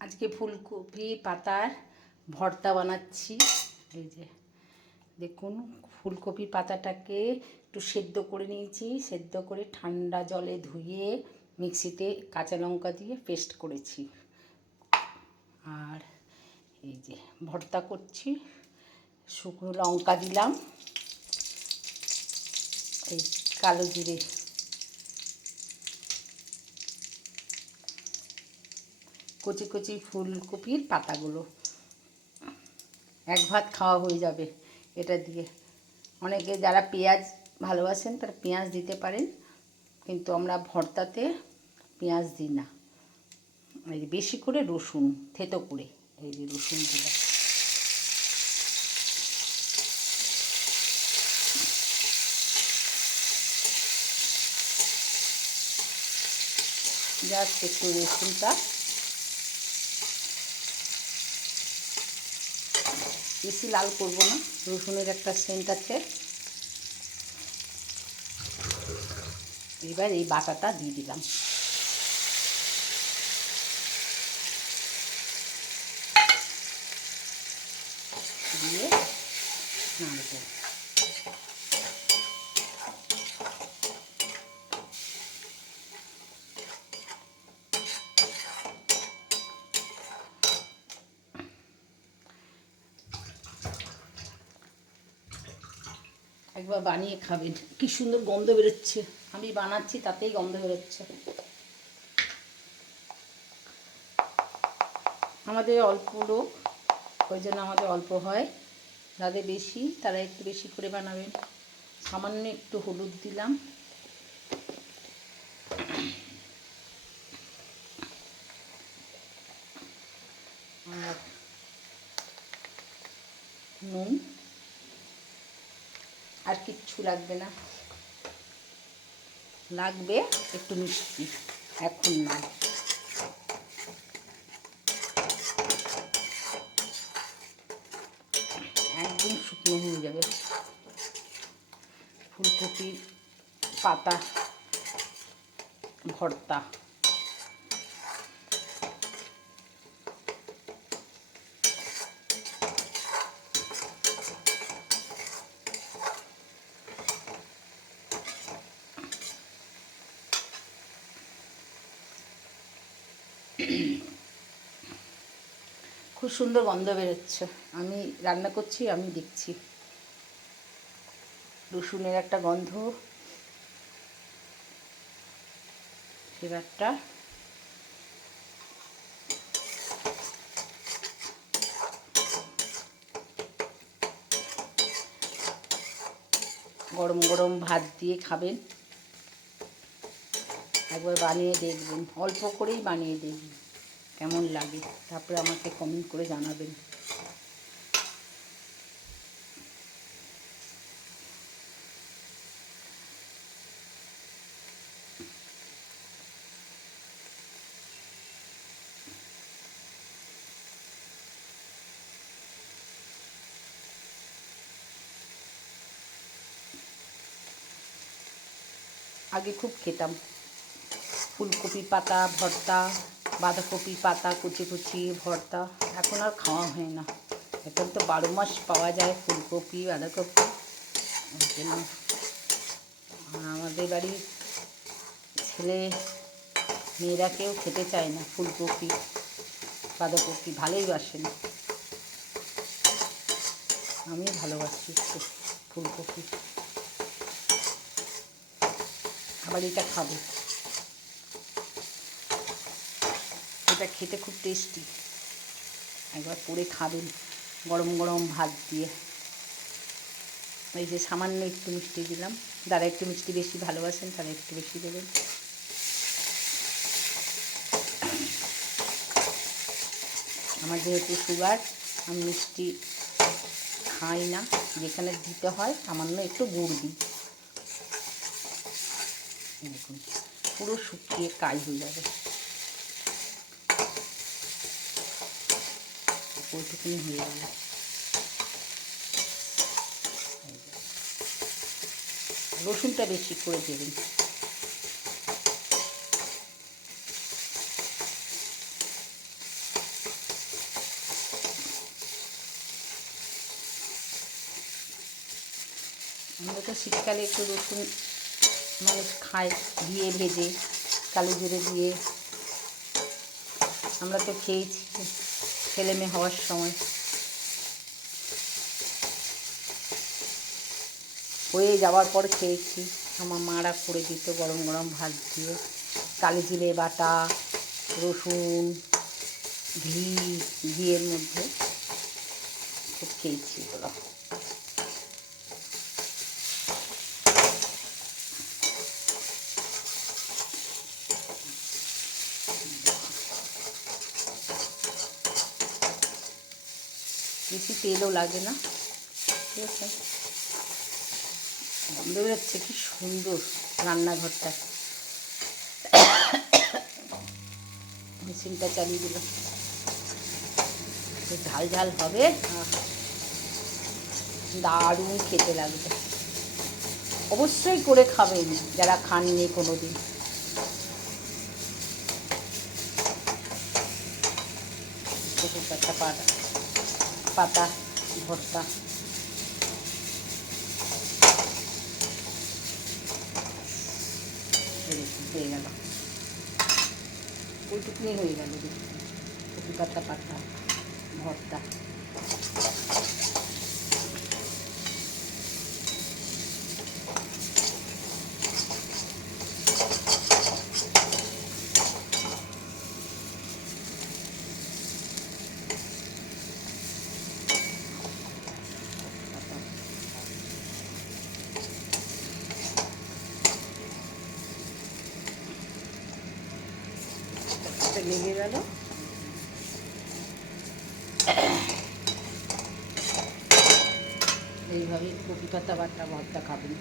আজকে ফুলকপি পাতার ভর্তা বানাচ্ছি। এই যে দেখুন, ফুলকপি পাতাটাকে একটু সেদ্ধ করে নিয়েছি, সেদ্ধ করে ঠান্ডা জলে ধুয়ে মিক্সিতে কাঁচা লঙ্কা দিয়ে পেস্ট করেছি। আর এই যে ভর্তা করছি, শুকনো লঙ্কা দিলাম, এই কালো জিরে, কচি কচি ফুলকপির পাতাগুলো। এক ভাত খাওয়া হয়ে যাবে এটা দিয়ে। অনেকে যারা পেঁয়াজ ভালোবাসেন তারা পেঁয়াজ দিতে পারেন, কিন্তু আমরা ভর্তাতে পেঁয়াজ দিই না। এই যে বেশি করে রসুন থেতো করে, এই যে রসুন দিলাম, জাস্ট একটু রসুনটা বেশি লাল করবো না, রসুনের একটা সেন্ট আছে। এবার এই বাটাটা দিয়ে দিলাম, দিয়ে নাড়বো। একবার বানিয়ে খাবেন, কি সুন্দর গন্ধ বেরোচ্ছে। আমি বানাচ্ছি তাতেই গন্ধ বেরোচ্ছে। আমাদের অল্প লোক, ওই জন্য আমাদের অল্প হয়। যাদের বেশি তারা একটু বেশি করে বানাবেন। সামান্য একটু হলুদ দিলাম, আর নুন, আর কিচ্ছু লাগবে না। লাগবে একটু মিষ্টি, এখন না। একদম শুকনো হয়ে যাবে ফুলকপি পাতা ভর্তা। খুব সুন্দর গন্ধ বেরোচ্ছে। আমি রান্না করছি, আমি দেখছি রসুনের একটা গন্ধ, এবারটা গরম গরম ভাত দিয়ে খাবেন। একবার বানিয়ে দেখবেন, অল্প করেই বানিয়ে দেখবেন কেমন লাগে, তারপরে আমাকে কমেন্ট করে জানাবেন। আগে খুব খেতাম ফুলকপি পাতা ভর্তা, বাঁধাকপি পাতা কুচি কুচি ভর্তা। এখন আর খাওয়া হয় না। এখন তো 12 মাস পাওয়া যায় ফুলকপি বাঁধাকপি। ওই জন্য আমাদের বাড়ির ছেলে মেয়েরা কেউ খেতে চায় না ফুলকপি বাঁধাকপি, ভালোই বাসে না। আমি ভালোবাসি একটু ফুলকপি। আবার এটা খাবো, এটা খেতে খুব টেস্টি। একবার করে খাবেন গরম গরম ভাত দিয়ে। এই যে সামান্য একটু মিষ্টি দিলাম, যারা একটু মিষ্টি বেশি ভালোবাসেন তারা একটু বেশি দেবেন। আমার যেহেতু সুগার, আমি মিষ্টি খাই না, যেখানে দিতে হয় সামান্য একটু গুড় দিই। দেখুন পুরো শুকিয়ে কাই হয়ে যাবে, ওইটুকুনি হয়ে গেল। রসুনটা বেশি করে দেবেন। আমরা তো শীতকালে একটু রসুন মানুষ খায় দিয়ে ভেজে, কালো জিরে দিয়ে। আমরা তো খেয়েছি ছেলেমেয়ে হওয়ার সময়। হয়ে যাওয়ার পর খেয়েছি, আমার মারা করে দিত গরম গরম ভাত দিয়ে, কালো জিরে বাটা, রসুন, ঘিয়ের মধ্যে খুব খেয়েছি এগুলো। বেশি তেলও লাগে না, ঠিক আছে। গন্ধ বেরোচ্ছে, কি সুন্দর রান্নাঘরটা। মেশিনটা চালিয়ে দিল, ঝাল ঝাল হবে, দারুণ খেতে লাগবে। অবশ্যই করে খাবেন যারা খাননি কোনো দিন। পাতা ভর্তা হয়ে গেল, ওইটুকুনি হয়ে গেল। কপি পাতা ভর্তা। লেগে গেল, এইভাবেই কপি পাতা ভর্তা খাবেন।